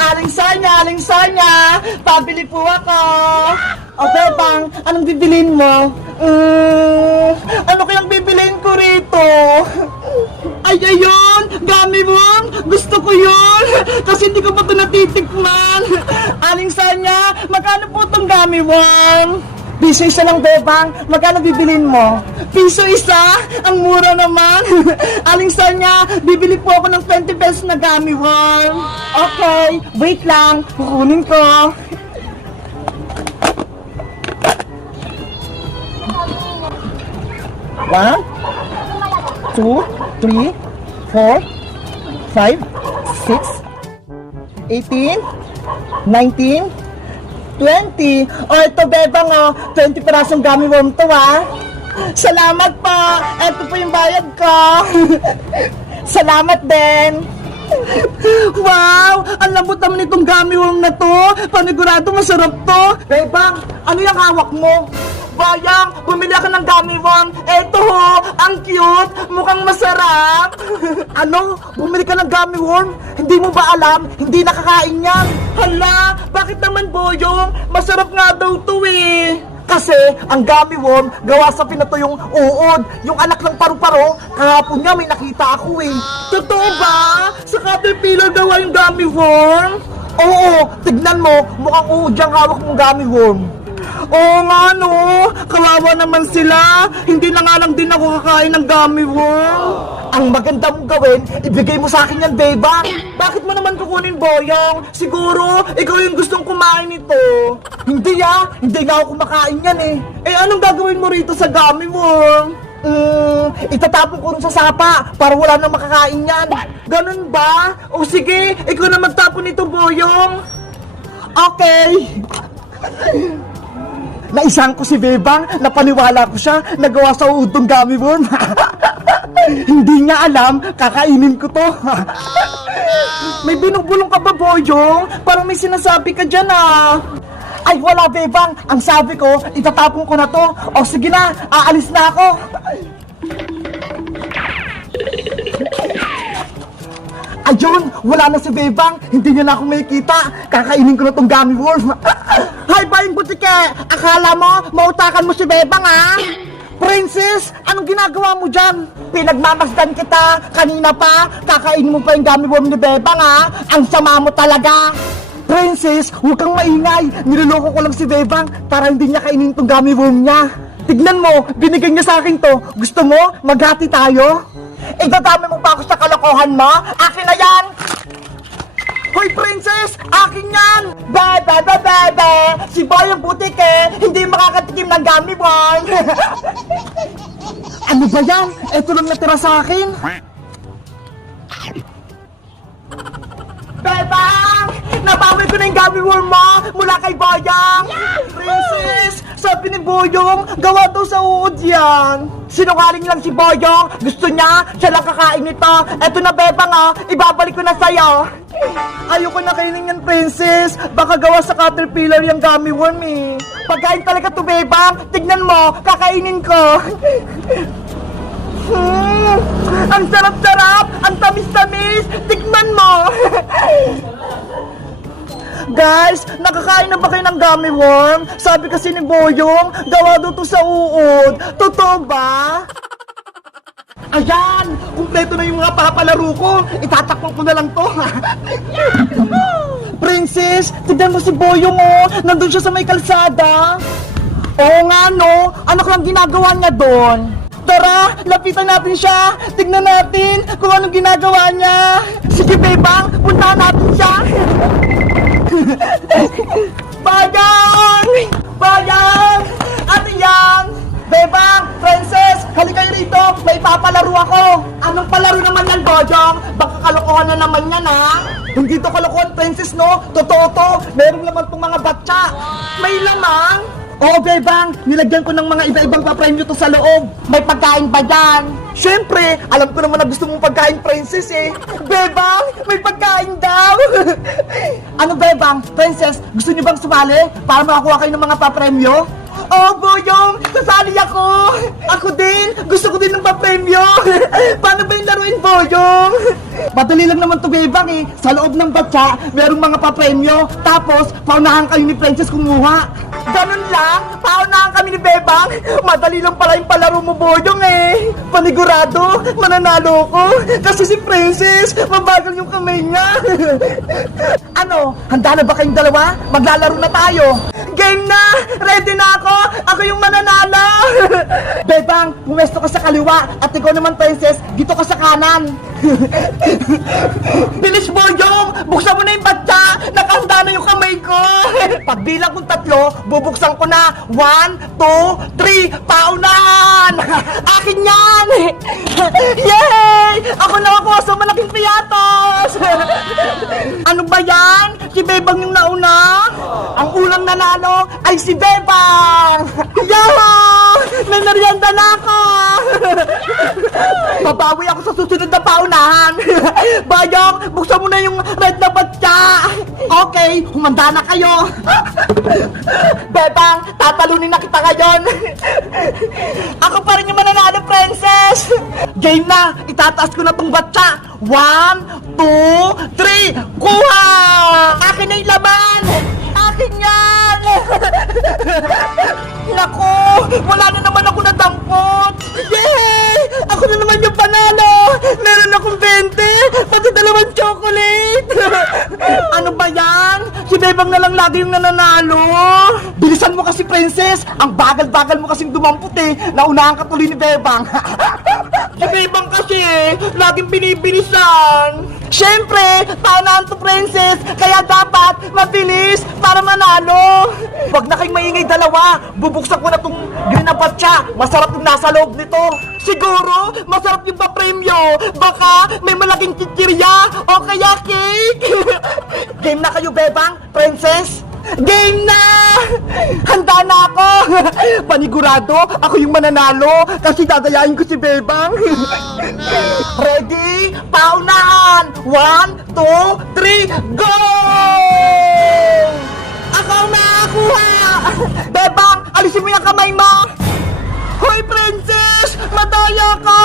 Aling Sonya, pabili po ako. O, Bebang, anong bibilin mo? Ano kayang bibilin ko rito? Ay, ayun! Gummy worm! Gusto ko yun! Kasi hindi ko pa ito natitikman. Aling Sonya, magkano po itong gummy worm? Piso isa lang, Bebang. Magkano bibilin mo? Piso isa? Ang mura naman. Aling Sonya, bibili po ako ng 20 pesos na gummy worm. Okay, wait lang. Kukunin ko. One, two, three, four, 5, 6, 18, 19, 20. O, ito, Bebang, 20 pirasong gummy worm to, Salamat po. Ito po yung bayad ko. Salamat din. Wow! Ang lambot naman itong gummy worm na to. Panigurado masarap to. Bebang, ano yung hawak mo? Bayang, bumili ako ng gummy worm. Eto ho, ang cute. Mukhang masarap. Ano? Bumili ka ng gummy worm? Hindi mo ba alam? Hindi nakakain yan. Hala, bakit naman, Boyong? Masarap nga daw to eh. Kasi ang gummy worm gawa sa pinatuyong uod. Yung anak ng paru-paro, kahapon nga may nakita ako eh. Totoo ba? Sa Caterpillar gawa yung gummy worm? Oo, tignan mo, mukhang uod yung hawak mong gummy worm. Oo nga no, kawawa naman sila. Hindi na nga lang din ako kakain ng gummy worm. Ang maganda mong gawin, ibigay mo sa akin yan, Bebang. Bakit mo naman kukunin, Boyong? Siguro, ikaw yung gustong kumain nito. Hindi hindi nga ako kumakain yan eh. Eh anong gagawin mo rito sa gummy worm? Itatapon ko rin sa sapa para wala nang makakain yan. Ganun ba? O sige, ikaw na magtapon nito, Boyong. Okay. Naisang ko si Bebang, napaniwala ko siya, nagawa sa utong gummy worm. Hindi niya alam, kakainin ko to. May binubulong ka ba, Boyong? Parang may sinasabi ka dyan Ay, wala, Bebang. Ang sabi ko, itatapon ko na to. O sige na, aalis na ako. Ayun, wala na si Bebang. Hindi niya na ako makikita. Kakainin ko na tong gummy worm. Hay, Bayang Butike! Akala mo, mautakan mo si Bebang, Princess, anong ginagawa mo dyan? Pinagmamasdan kita. Kanina pa, kakainin mo pa yung gummy worm ni Bebang, Ang sama mo talaga. Princess, huwag kang maingay. Niloloko ko lang si Bebang para hindi niya kainin tong gummy worm niya. Tignan mo, binigay niya sa akin to. Gusto mo, maghati tayo? Idadami mo pa ako sa kalokohan mo? Akin na yan! Hoy, Princess! Akin yan! Bebe! Si Bayang Butike hindi makakatikim ng gummy worm! Ano ba yan? Ito lang natira sa akin. Bebang! Nabawi ko na yung gummy worm mo mula kay Bayang! Princess! Sabi ni Boyong, gawa daw sa uod yan. Sinungaling lang si Boyong. Gusto niya, siya lang kakain nito. Eto na, Bebang, ibabalik ko na sa'yo. Ayoko na kainin yan, Princess. Baka gawa sa Caterpillar yung gummy worm eh. Pagkain talaga to, Bebang. Tignan mo, kakainin ko. Ang sarap-sarap, ang tamis-tamis. Tignan mo. Guys, nakakain na ba kayo ng gummy worm? Sabi kasi ni Boyong, gawa daw to sa uod. Totoo ba? Ayan! Kumpleto na yung mga papalaro ko. Itatakpan ko na lang to. Princess, tignan mo si Boyong, nandun siya sa may kalsada. Oo nga, no? Ano kang ginagawa niya doon? Tara, lapitan natin siya. Tignan natin kung anong ginagawa niya. Sige, Bebang, puntahan natin siya. Bayang! Ate Yang! Bebang! Princess! Halika kayo rito! May papalaro ako! Anong palaro naman yan, Boyong? Baka kalokohan na naman yan, Hindi to kalokohan, Princess, no? Totoo to! Meron naman pong mga batsa! May lamang! Oo, Bebang! Nilagyan ko ng mga iba-ibang papremyo to sa loob! May pagkain ba dyan? Siyempre! Alam ko naman na gusto mong pagkain, Princess, eh! Bebang! May pagkain daw! Ano, Bebang? Princess, gusto niyo bang sumali para makakuha kayo ng mga papremyo? Oh, Boyong! Sasali ako! Ako din! Gusto ko din ng papremyo! Paano ba yung laruin, Boyong? Madali lang naman to, Bebang eh. Sa loob ng batya, merong mga papremyo. Tapos, paunahan kayo ni Princess kumuha. Ganun lang? Paunahan kami ni Bebang? Madali lang pala yung palaro mo, Boyong eh. Panigurado, mananalo ko. Kasi si Princess, mabagal yung kamay niya. Ano, handa na ba kayong dalawa? Maglalaro na tayo. Game na! Ready na ako! Ako yung mananalo! Bebang, pumesto ka sa kaliwa at ikaw naman, Princess, dito ka sa kanan. Bilis, Boyong! Buksan mo na yung batya! Nakahanda na yung kamay ko! Pagbilang kong 3, bubuksan ko na. 1, 2, 3, paunahan! Akin yan! Yay! Ako nakakuha sa malaking piyatos! Ano ba yan? Si Bebang yung nauna? Ang unang nanalo ay si Bebang! Yahoo! May merienda na ako! Babawi ako sa susunod na paunahan! Bayong, buksan mo na yung red na batya! Okay, humanda na kayo! Bebang, tatalunin na kita ngayon! Ako pa rin yung mananalo, Princess! Game na! Itataas ko na tong batya! 1, 2, 3, kuha! Akin na yung laban! Akin yan! Naku! Wala na naman ako nadampot! Yay! Ako na naman yung panalo! Meron akong 20! Pati 2 chocolate! Ano ba yan? Si Bebang na lang lagi yung nananalo! Bilisan mo kasi, Princess! Ang bagal-bagal mo kasing dumampot eh! Naunahan ka tuloy ni Bebang! Si Bebang kasi laging binibilisan! Siyempre, paunahan to, Princess! Kaya dapat mabilis para manalo! Huwag na kayong maingay dalawa! Bubuksan ko na tong green na batya! Masarap yung nasa loob nito! Siguro, masarap yung papremyo! Baka may malaking kikirya o kaya cake! Game na kayo, Bebang, Princess! Game na! Handa na ako! Panigurado, ako yung mananalo kasi dadayain ko si Bebang. Ready? Paunahan! 1, 2, 3, go! Ako ang nakakuha! Bebang, alisin mo yung kamay mo! Hoy, Princess! Madaya ka!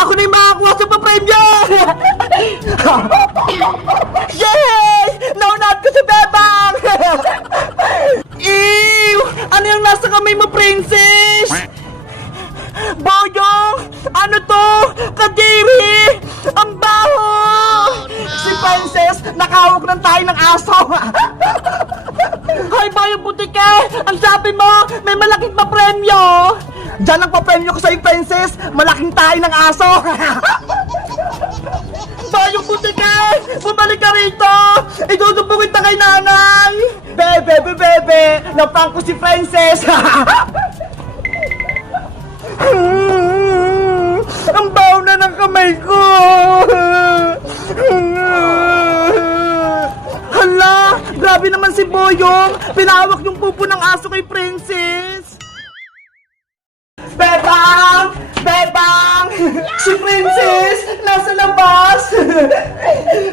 Ako na yung makakuha sa papremyo! Yay! Naunahan ko si Bebang! Ew! Ano yung nasa kamay mo, Princess? Boyong! Ano to? Kadiri! Ang baho! Si Princess, nakahawak ng tayo ng aso! Hoy, Boyong Butike! Ang sabi mo, may malaking papremyo! Diyan ang papremyo ko sa'yo, Princess! Malaking tayo ng aso! Boyong Butike! Bumalik ka rito! Idudubugin na kay nanay! Bebe! Naprank ko si Princess! Ang baho na ng kamay ko! Hala! Grabe naman si Boyong! Pinahawak yung pupo ng aso kay Princess! Bebang! Bebang! Si Princess! Nasa labas!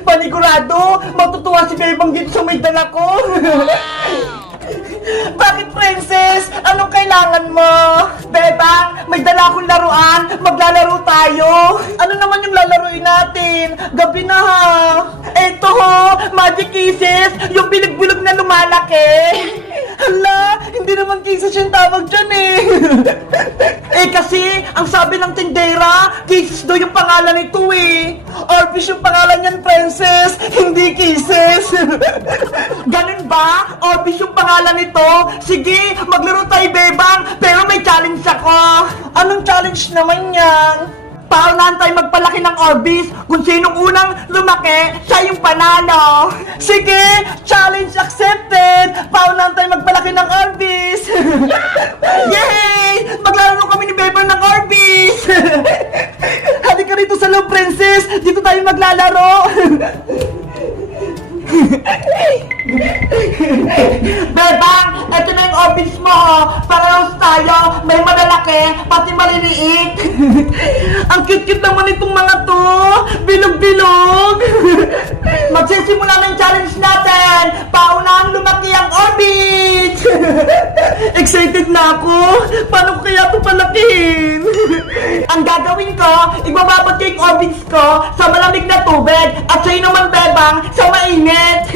Panigurado! Matutuwa si Bebang dito sa may dala ko! Bakit, Princess? Anong kailangan mo? Bebang, may dala akong laruan. Maglalaro tayo. Ano naman yung lalaruin natin? Gabi na ha. Eto ho, Magic Kisses. Yung bilig-bilig na lumalaki. Hala, hindi naman kisses yung tawag dyan eh. Eh kasi, ang sabi ng tindera, Kisses daw yung pangalan nito eh. Orbeez yung pangalan niyan, Princess. Hindi Kisses. Ganun ba? Orbeez yung pangalan nito. Sige, maglaro tayo, Bebang. Pero may challenge ako. Anong challenge naman yan? Paunahan tayo magpalaki ng Orbeez. Kung sinong unang lumaki, siya yung panalo. Sige, challenge accepted. Paunahan tayo magpalaki ng Orbeez. Yay! Maglalaro kami ni Bebang ng Orbeez. Halika rito sa loob, Princess. Dito tayo maglalaro. Bebang, eto na yung Orbeez mo. Parehas tayo. May malalaki, pati maliliit. Ang cute-cute naman itong mga to. Bilog-bilog. Magsisimula na yung challenge natin. Paunang lumaki ang Orbeez. Excited na Naku, paano ko kaya ito palakihin? Ang gagawin ko, igbababad ko yung orbits ko sa malamig na tubig at sa'yo naman, Bebang, sa mainit.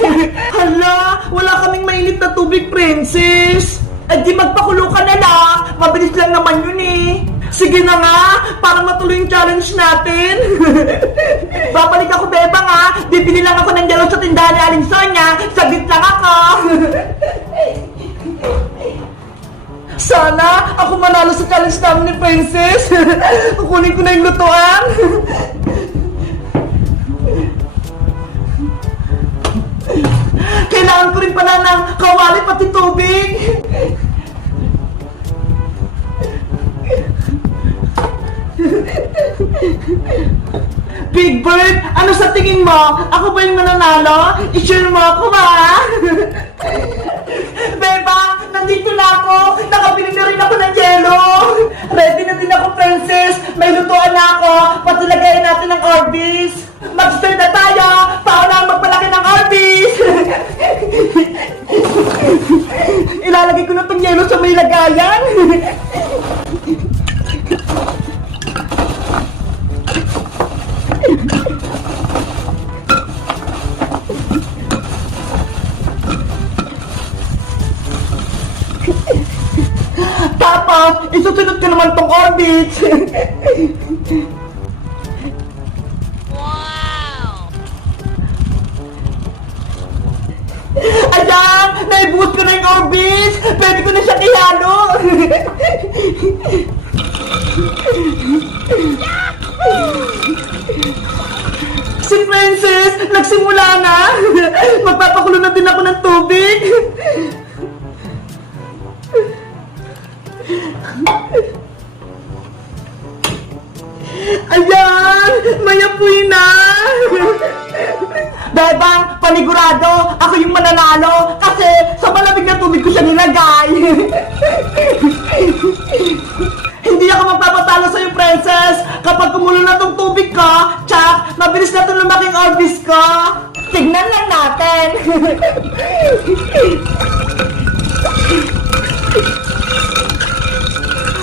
Hala, wala kaming mainit na tubig, Princess. Eh di magpakulo ka na lang, mabilis lang naman yun eh. Sige na nga, para matuloy yung challenge natin. Babalik ako, Bebang ha. Bibili lang ako ng yellow sa tindahan ni Aling Sonia. Saglit lang ako. Sana ako manalo sa challenge namin ni Princess. Kukunin ko na yung lutuan. Kailangan ko rin pala ng kawali pati tubig. Big Bird, ano sa tingin mo? Ako ba yung mananalo? I-share mo ako ba? Bebang, nandito na ako. Nakabili na rin ako ng yelo. Ready na din ako, Princess. May lutuan na ako. Patulagayin natin ng Orbis. Mag-start na tayo. Paano ang magpalaki ng Orbis? Ilalagay ko na itong yelo sa may lagayan. Tapos, isusunod ko naman tong orbit. Wow! Ayan! Naibuhos ko na yung orbit! Pwede ko na siya ihalo! Si Princess, nagsimula na! Magpapakulo na din ako ng tubig! Ayan! May apoy na! Bebang, panigurado, ako yung mananalo kasi sa malamig na tubig ko siya nilagay. Hindi ako magpapatalo sa'yo, Princess. Kapag kumulo na tong tubig ko, tsak, mabilis na itong lumaking orbis ko. Tignan lang natin.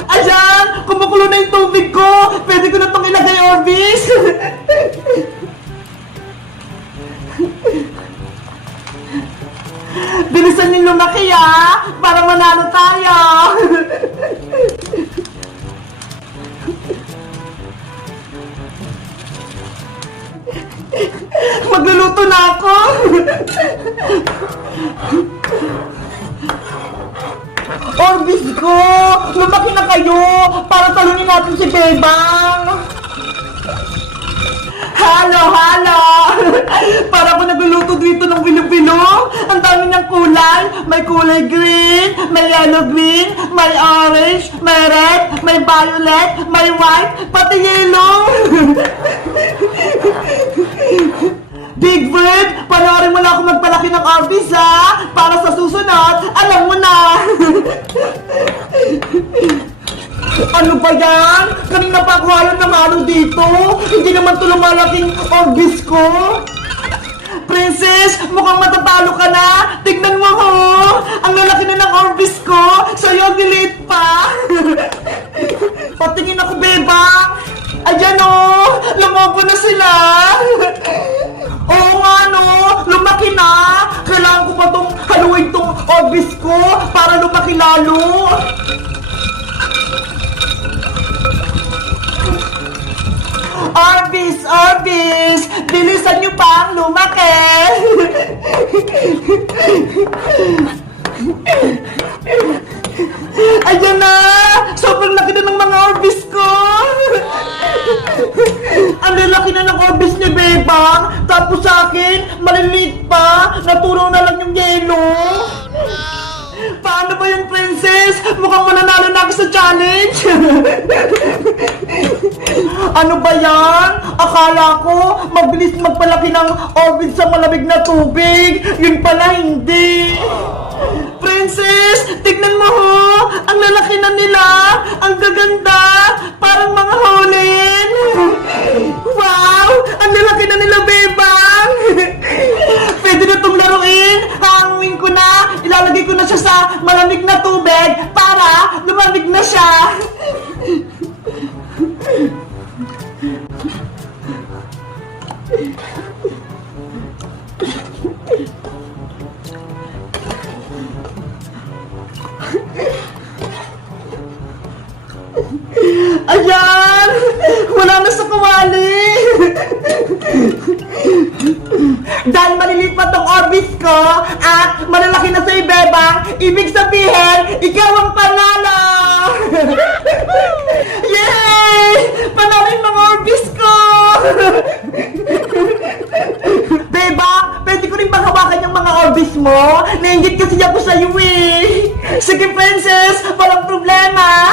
Ayan! Kumukulo na yung tubig ko! Pwede ko na itong ilagay orbis! Bilisan yung lumaki para manalo tayo! Magluluto na ako! Orbis ko! Lumaki na kayo! Para talunin natin si Bebang! Halo, halo! Para ako nagluluto dito ng bilo-bilo. Ang dami niyang kulay. May kulay green, may yellow green, may orange, may red, may violet, may white, pati yellow. Big Bird, panoorin mo na ako magpalaki ng orbis para sa susunod, alam mo na. Ano ba yan? Kanina pa ako halos namalo dito. Hindi naman ito lumalaking orbis ko. Princess, mukhang matatalo ka na. Tignan mo ho. Ang lalaki na ng orbis ko. Sa'yo, delete pa. Patingin ako, Bebang. Ayan o. Lumobo na sila. Oo nga no. Lumaki na. Kailangan ko pa itong haluin itong orbis ko para lumaki lalo. Orbis! Orbis! Bilisan niyo pa ang lumaki! Ayan na! Sobrang laki na ng mga orbis ko! Ang lalaki na ng orbis ni Bebang! Tapos sa akin, maliliit pa! Naturo na lang yung yelo! Paano ba yung Princess? Mukhang mananalo na ako sa challenge! Ano ba yan? Akala ko mabilis magpalaki ng orbit sa malamig na tubig. Yun pala hindi. Princess, tignan mo ho. Ang lalaki na nila. Ang gaganda. Parang mga hulin. Wow! Ang lalaki na nila, Bebang. Pwede na itong laruin. Hangin ko na. Ilalagay ko na siya sa malamig na tubig para lumamig na siya! Ayan! Wala na sa kawali! Dahil maliliit pa tong orbis ko at malalaki na sa ibebang, ibig sabihin, ikaw ang panalo! Yay! Panalo yung mga orbis ko! Bebang, pwede ko rin bang hawakan yung mga orbis mo? Nainggit kasi ako sa'yo eh! Sige princess, walang problema!